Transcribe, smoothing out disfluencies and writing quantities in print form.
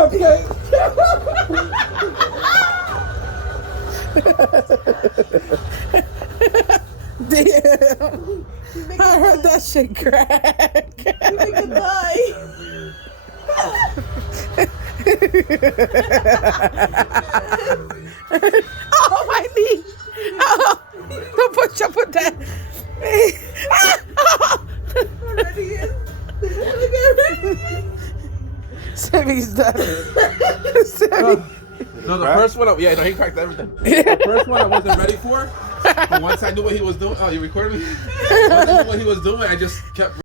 Okay. Damn. I heard that shit crack. You make it die. Oh, my knee. Oh, don't put that. Already is. Look at it. Sammy's done. Sammy. No, the first one, yeah, no, he cracked everything. The first one I wasn't ready for, but once I knew what he was doing, oh, you recorded me? Once I knew what he was doing, I just kept